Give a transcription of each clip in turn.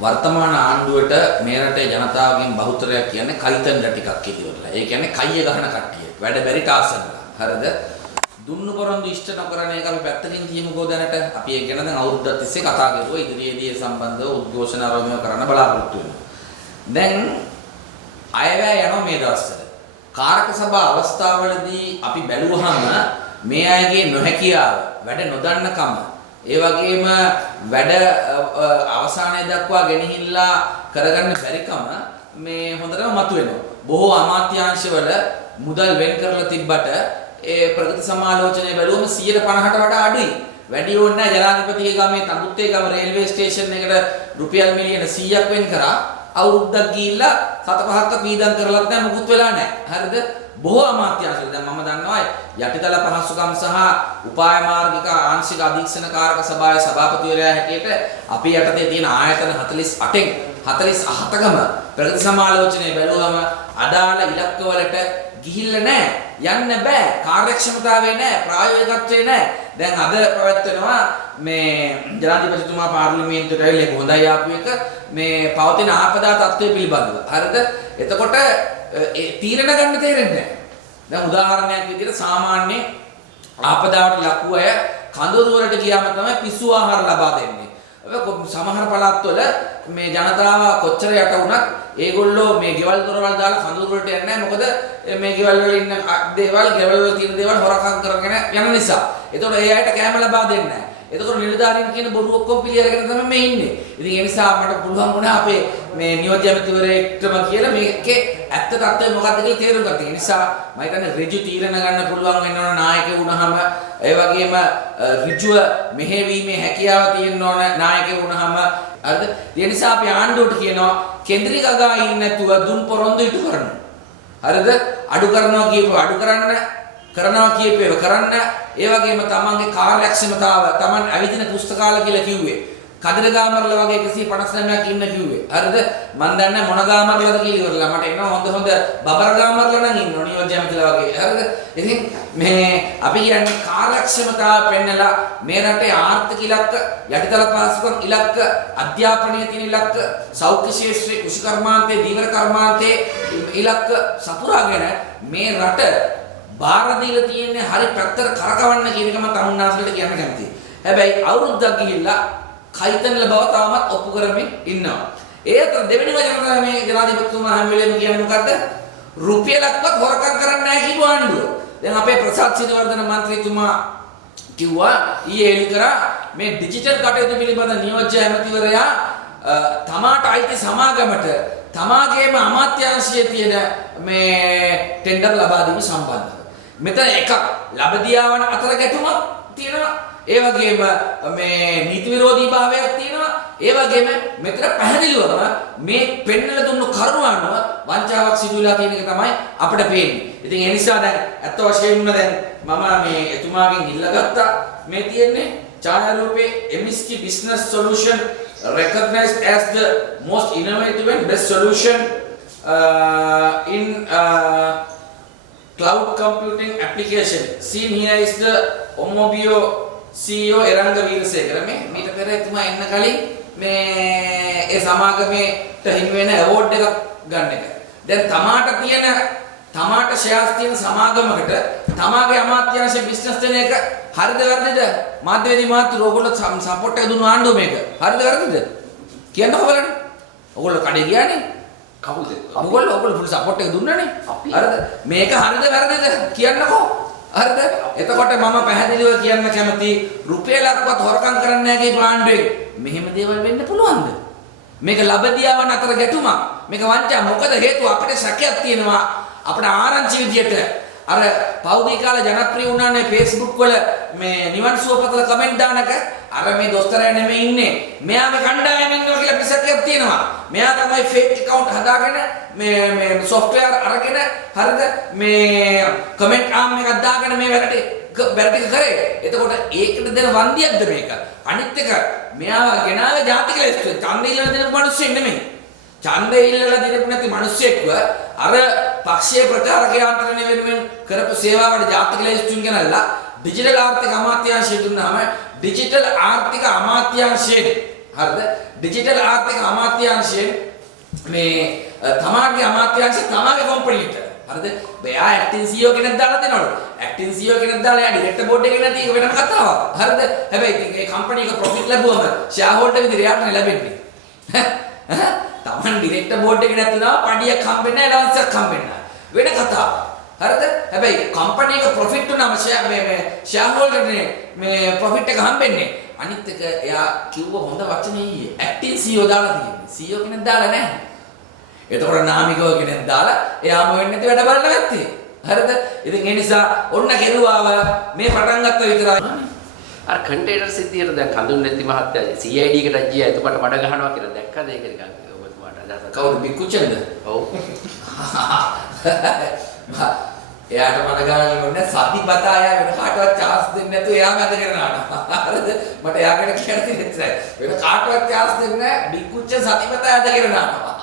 වර්තමාන ආණ්ඩුවට මේ රටේ ජනතාවගෙන් බහුතරයක් කියන්නේ කයිතන්ඩ ටිකක් කියවලා. ඒ කියන්නේ කයිය ගහන කට්ටිය. වැඩ බැරි තාසනලා. හරිද? දුන්නු පොරොන්දු ඉෂ්ට නොකරන එක අපි පැත්තකින් තියමුකෝ දැනට. අපි ඒක ගැන දැන් අවුරුද්දක් තිස්සේ කතා කරුවා. ඉදිරියේදී ඒ සම්බන්ධව උද්ඝෝෂණ ආරම්භ කරන්න බලාපොරොත්තු වෙනවා. දැන් අයවැය යනවා මේ දවස්වල. කාරක සභා අවස්ථාවවලදී අපි බැලුවහම මේ අයගේ නොහැකියාව, වැඩ නොදන්නකම, ඒ වගේම වැඩ අවසානයේ දක්වා ගෙනහිල්ලා කරගන්න බැරිකම මේ හොඳටම මතුවෙනවා. බොහෝ අමාත්‍යාංශවල මුදල් වෙන් කරලා තිබ්බට ඒ ප්‍රගති සමාලෝචනයේ බැලුවම 150ට වඩා අඩුයි. වැඩි ඕනේ නැහැ. ජනාධිපතිගේ ගමේ තඹුත්තේ ගම රේල්වේ ස්ටේෂන් එකට රුපියල් මිලියන 100ක් වෙන් කරා. අවුරුද්දක් ගිහිල්ලා 7-5ක් පීඩම් කරලත් නැහැ, මුකුත් වෙලා නැහැ. හරිද? බොහෝ අමාත්‍යාංශවල දැන් මම දන්නවා යටිතල පහසුකම් සහ උපාය මාර්ගික ආංශික අධීක්ෂණ කාරක සභාවේ සභාපතිවරයා හැටියට අපි යටතේ තියෙන ආයතන 48න් 47කම ප්‍රගති සමාලෝචනයේ බැලුවම අදාළ ඉලක්කවලට ගිහිල්ලා නැහැ. යන්න බෑ. කාර්යක්ෂමතාවය නැහැ, ප්‍රායෝගිකත්වය නැහැ. දැන් අද පැවැත්වෙනවා මේ ජනාධිපතිතුමා පාර්ලිමේන්තුවට ඇවිල්ලා ඒක හොඳයි ආපු එක මේ පවතින ආපදා තත්ත්වය පිළිබඳව. හරිද? එතකොට ඒ තීරණ ගන්න තේරෙන්නේ නැහැ. දැන් උදාහරණයක් විදිහට සාමාන්‍ය ආපදාවට ලකුව අය කඳුරු වලට ගියාම තමයි පිස්සු ආහාර ලබා දෙන්නේ. සමහර පළාත්වල මේ ජනතාව කොච්චර යට වුණත් ඒගොල්ලෝ මේ ගෙවල් දොරවල් දාලා කඳුරු වලට යන්නේ නැහැ. මොකද මේ ගෙවල් වල ඉන්න දේවල්, ගෙවල් වල තියෙන දේවල් හොරකම් කරගෙන යන නිසා. ඒතකොට ඒ අයට කැම ලබා දෙන්නේ නැහැ. එතකොට නිලධාරීන් කියන බොරු ඔක්කොම පිළිඅරගෙන තමයි මේ ඉන්නේ. ඉතින් ඒ නිසා මට පුළුවන් වුණා අපේ මේ නියෝජ්‍ය ඇමතිවරයෙක්ටම කියලා මේකේ ඇත්ත තත්ත්වය මොකක්ද කියලා තේරුම් ගන්න. ඒ නිසා මම හිතන්නේ ඍජු තීරණ ගන්න පුළුවන් වෙන්න ඕන නායකයෙකු වුණාම, ඒ වගේම ඍජුව මෙහෙවීමේ හැකියාව තියෙන්න ඕන නායකයෙකු වුණාම. හරිද? ඒ නිසා අපි ආණ්ඩුවට කියනවා කේන්ද්‍රීය ගගා ඉන්නේ නැතුව දුන් පොරොන්දු ඉටු කරන්න. හරිද? අඩු කරනවා කියපුව අඩු කරනවා කියපේව කරන්න. ඒ වගේම තමන්ගේ කාර්යක්ෂමතාව, තමන් ඇවිදින පුස්තකාල කියලා කිව්වේ කදිරගාමරල වගේ 159ක් ඉන්න කිව්වේ. හරිද? මන් දන්නේ මොන ගාමරලද කියලා ඉවරලා මට එනවා හොඳ බබර ගාමරල නම් ඉන්න නියෝජ්‍ය ඇමතිලා වගේ. හරිද? ඉතින් මේ අපි කියන්නේ කාර්යක්ෂමතාව පෙන්නලා මේ රටේ ආර්ථික ඉලක්ක, යටිතල පහසුකම් ඉලක්ක, අධ්‍යාපනයේ තියෙන ඉලක්ක, සෞඛ්‍ය ශාස්ත්‍රයේ, කෘෂි කර්මාන්තයේ, දීවර කර්මාන්තයේ ඉලක්ක සපුරාගෙන මේ රට බාර දීලා තියෙන්නේ හරි පැත්තට කරකවන්න කියන එක මම තමුන්නාසලට කියන්න කැමතියි. හැබැයි අවුරුද්දක් ගිහිල්ලා කයිතන්ල බව තාමත් ඔප්පු කරමින් ඉන්නවා. ඒ අතර දෙවෙනි වචන තමයි මේ ජනාධිපතිතුමා හැම වෙලේම කියන්නේ මොකද්ද? රුපියලක්වත් හොරකම් කරන්නේ නැහැ කියපු ආණ්ඩුව. දැන් අපේ ප්‍රසාද් සිරිවර්ධන මන්ත්‍රීතුමා කිව්වා ඊයේ එළි කරා මේ ඩිජිටල් කටයුතු පිළිබඳ නියෝජ්‍ය ඇමතිවරයා තමාට අයිති සමාගමට තමාගේම අමාත්‍යාංශයේ තියෙන මේ ටෙන්ඩර් ලබා දීම සම්බන්ධව මෙතන එකක් ලබදියාවන අතර ගැටුමක් තියෙනවා. ඒ වගේම මේ නීති විරෝධී භාවයක් තියෙනවා. ඒ වගේම මෙතන පැහැදිලිවම මේ පෙන්නලා දුන්නු කරුණ අනුව වංචාවක් සිදු වෙලා තියෙන එක තමයි අපිට පේන්නේ. ඉතින් ඒ නිසා දැන් අත් වශයෙන්ම දැන් මම මේ එතුමාගෙන් ඉල්ලගත්තා මේ තියෙන්නේ ඡායාරූපේ MSK business solution recognized as the most innovative and best solution in cloud computing application. Seen here is the Omobio CEO Eranga Veerasekara මේ මීට පෙර එතුමා එන්න කලින් මේ ඒ සමාගමේට හිමි වෙන award එකක් ගන්න එක. දැන් තමාට ෂෙයාර්ස් තියෙන සමාගමකට තමාගේ අමාත්‍යාංශ බිස්නස් දෙන එක හරිද වැරදිද? මාධ්‍යවේදී මාත්‍ර ඕගොල්ලෝ සපෝට් එක දුන්නු ආණ්ඩුව මේක. හරිද වැරදිද? කියන්නකෝ බලන්න. ඕගොල්ලෝ කඩේ ගියානේ. කවුද? ඕගොල්ලෝ ෆුල් සපෝට් එක දුන්නානේ. හරිද? මේක හරිද වැරදිද? කියන්නකෝ. හරිද? එතකොට මම පැහැදිලිව කියන්න කැමති රුපියලක්වත් හොරකම් කරන්නේ නැහැ කියපු ආණ්ඩුවේ මෙහෙම දේවල් වෙන්න පුළුවන්ද? මේක ලබදියාවන් අතර ගැටුමක්. මේක වංචා. මොකද හේතුව අපිට සැකයක් තියෙනවා. අපේ ආරංචි විදියට අර පෞද්ගලික කාල ජනප්‍රිය වුණානේ Facebook වල මේ නිවන් සුවපතල කමෙන්ට් දානක අර මේ දොස්තරයා නෙමෙයි ඉන්නේ. මෙයා මේ කණ්ඩායමෙන් ඉන්නවා කියලා පිටසක්යක් තියෙනවා. මෙයා තමයි ෆේක් account හදාගෙන මේ software අරගෙන හරිද මේ කමෙන්ට් ආම් එකක් දාගෙන මේ වැඩ කරේ. එතකොට ඒකට දෙන වන්දියක්ද මේක? අනිත් එක මෙයාව ගෙනාවේ ජාතික ලැයිස්තුවේ ඡන්දය ඉල්ලන දෙන මිනිස්සු නෙමෙයි. ඡන්දය ඉල්ලලා දෙන්න නැති මිනිස්සෙක්ව අර පක්ෂයේ ප්‍රචාරක යාන්ත්‍රණය වෙනුවෙන් කරපු සේවාවට ජාතික ලැයිස්තුවෙන් ගෙනල්ලා ඩිජිටල් ආර්ථික අමාත්‍යාංශය දුන්නාම ඩිජිටල් ආර්ථික අමාත්‍යාංශයේ හරිද ඩිජිටල් ආර්ථික අමාත්‍යාංශයෙන් මේ තමාගේ අමාත්‍යාංශය තමාගේ කම්පැනිට හරිද? බෑ ඇක්ටින් CEO කෙනෙක් දාලා දෙනවලු. ඇක්ටින් CEO කෙනෙක් දාලා යා ඩිරෙක්ටර් බෝඩ් එකේ නැති එක වෙනම කතාවක්. හරිද? හැබැයි ඉතින් ඒ කම්පැනි එක ප්‍රොෆිට් ලැබුවම ෂෙයා හෝල්ඩර් විදිහට යාට ලැබෙන්නේ. තමන් ඩිරෙක්ටර් බෝඩ් එකේ නැතිනවා පඩියක් හම්බෙන්නේ නැහැ, ලවන්සක් හම්බෙන්නේ නැහැ. වෙන කතාවක්. හරිද? හැබැයි කම්පැනි එක ප්‍රොෆිට් උනම ෂෙයා හෝල්ඩර්නේ මේ ප්‍රොෆිට් එක හම්බෙන්නේ. අනිත් එක එයා කිව්ව හොඳ වචනේ ඊයේ. ඇක්ටින් CEO දාලා තියෙන්නේ. CEO කෙනෙක් දාලා නැහැ. එතකොට නාමිකව කෙනෙක් දාලා එයාම වෙන්නේ නැති වැඩ බලන්න ගත්තේ. හරිද? ඉතින් ඒ නිසා ඔන්න කෙරුවාව මේ පටන් ගත්ත විතරයි. අර කන්ටේනර් සිද්ධියට දැන් කඳුන්නෙත්ති මහත්තයා CID එකට ගියා එතකොට මඩ ගහනවා කියලා දැක්කද ඒක නිකන් ඔබතුමාට අදහසක් කවුද බික්කුචන්ද? ඔව්. එයාට මඩ ගහන්න ඕනේ සතිපතා එයා වෙන කාටවත් chance දෙන්නේ නැතුව එයාම ඇදගෙන යනවා. හරිද? මට එයාගෙන කියන්න තියෙන්නේ වෙන කාටවත් chance දෙන්නේ නැහැ බික්කුච්ච සතිපතා ඇදගෙන යනවා.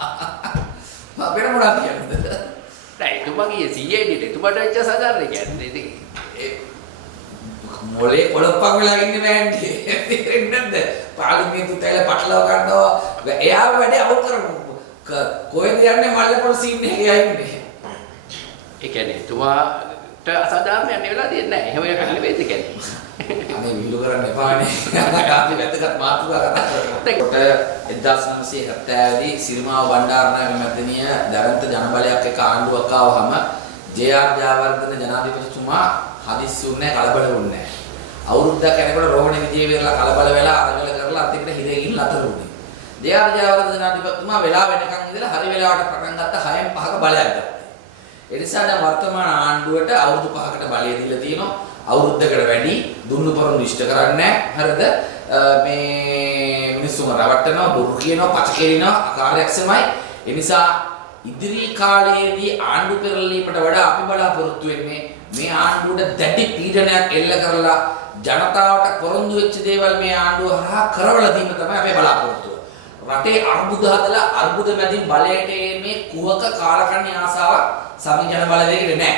වෙන මොනවද කියන්නේ? නෑ එතුමාගේ CID ට එතුමාට වෙච්ච සාධාරණ කියන්නේ ඉතින් මොලේ කොළොප්පක් වෙලා ඉන්නේ මෑන්ටි. තේරෙන්නේ නැද්ද? පාර්ලිමේන්තු තැල පටලව ගන්නවා. එයාව වැඩේ අවුල් කරනවා. කොහෙද යන්නේ මල්ලපොළ සීන් එකේ යන්නේ. ඒ කියන්නේ එතුමාට අසාධාරණයක් නෙවෙලා දෙන්නේ නැහැ. එහෙම එකක් නෙවෙයි ඒ කියන්නේ. අනේ විහිළු කරන්න එපානේ. අපි වැදගත් මාතෘකා කතා කරනවා. 1970 දී සිරිමාව බණ්ඩාරනායක මැතිණිය දරන්ත ජනබලයක් එක්ක ආණ්ඩුවක් ආවහම ජේ.ආර්. ජයවර්ධන ජනාධිපතිතුමා හදිස්සි වුණේ කලබල වුණේ නැහැ. අවුරුද්දක් යනකොට රෝහණ විජේවීරලා කලබල වෙලා අරගල කරලා අතිකට හිරේකින් ලතර වුණේ. ජේ.ආර්. ජයවර්ධන ජනාධිපතිතුමා වෙලා වෙනකන් ඉඳලා හරි වෙලාවට පටන් ගත්ත 6න් 5ක බලයක් ගත්තා. ඒ නිසා දැන් වර්තමාන ආණ්ඩුවට අවුරුදු 5කට බලය දීලා තියෙනවා. අවුරුද්දකට වැඩි දුන්නු පොරොන්දු ඉෂ්ට කරන්නේ නැහැ. හරිද? මේ මිනිස්සුම රවට්ටනවා, බොරු කියනවා, පච කෙලිනවා, අකාර්යක්ෂමයි. ඒ නිසා ඉදිරි කාලයේදී ආණ්ඩු පෙරළීමට වඩා අපි බලාපොරොත්තු වෙන්නේ මේ ආණ්ඩුවට දැඩි පීඩනයක් එල්ල කරලා ජනතාවට පොරොන්දු වෙච්ච දේවල් මේ ආණ්ඩුව හරහා කරවලා දීම තමයි අපේ බලාපොරොත්තුව. රටේ අර්බුද හදලා අර්බුද මැදින් බලයට මේ කුහක කාලකන්ණි ආසාවක් සමිජන බලවේගයට නැහැ.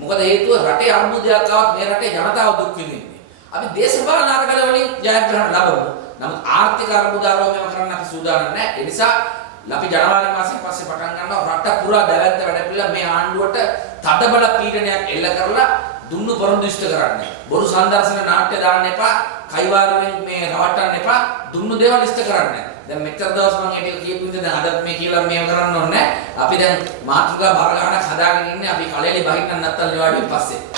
මොකද හේතුව රටේ අර්බුදයක් ආවත් මේ රටේ ජනතාව දුක් විඳින්නේ. අපි දේශපාලන අරගල වලින් ජයග්‍රහණ ලබමු. නමුත් ආර්ථික අර්බුද ආරෝපණය කරන්න අපි සූදානම් නැහැ. ඒ නිසා අපි ජනවාරි මාසෙන් පස්සේ පටන් ගන්නවා රට පුරා දැවැන්ත වැඩ පිළිවෙල මේ ආණ්ඩුවට තදබල පීඩනයක් එල්ල කරලා දුන්නු පොරොන්දු ඉෂ්ට කරන්න. බොරු සංදර්ශන නාට්‍ය දාන්න එපා. කයිවාරුවෙන් මේ රවට්ටන්න එපා. දුන්නු දේවල් ඉෂ්ට කරන්න. දැන් මෙච්චර දවස් මම ඒක කියපු ඉඳන් දැන් අදත් මේ කියලා මේව කරන්න ඕනේ නැහැ. අපි දැන් මාතෘකා බර ගන්නක් හදාගෙන ඉන්නේ අපි කලෙලි බහින්න නැත්තල් නිවාඩුවෙන් පස්සේ.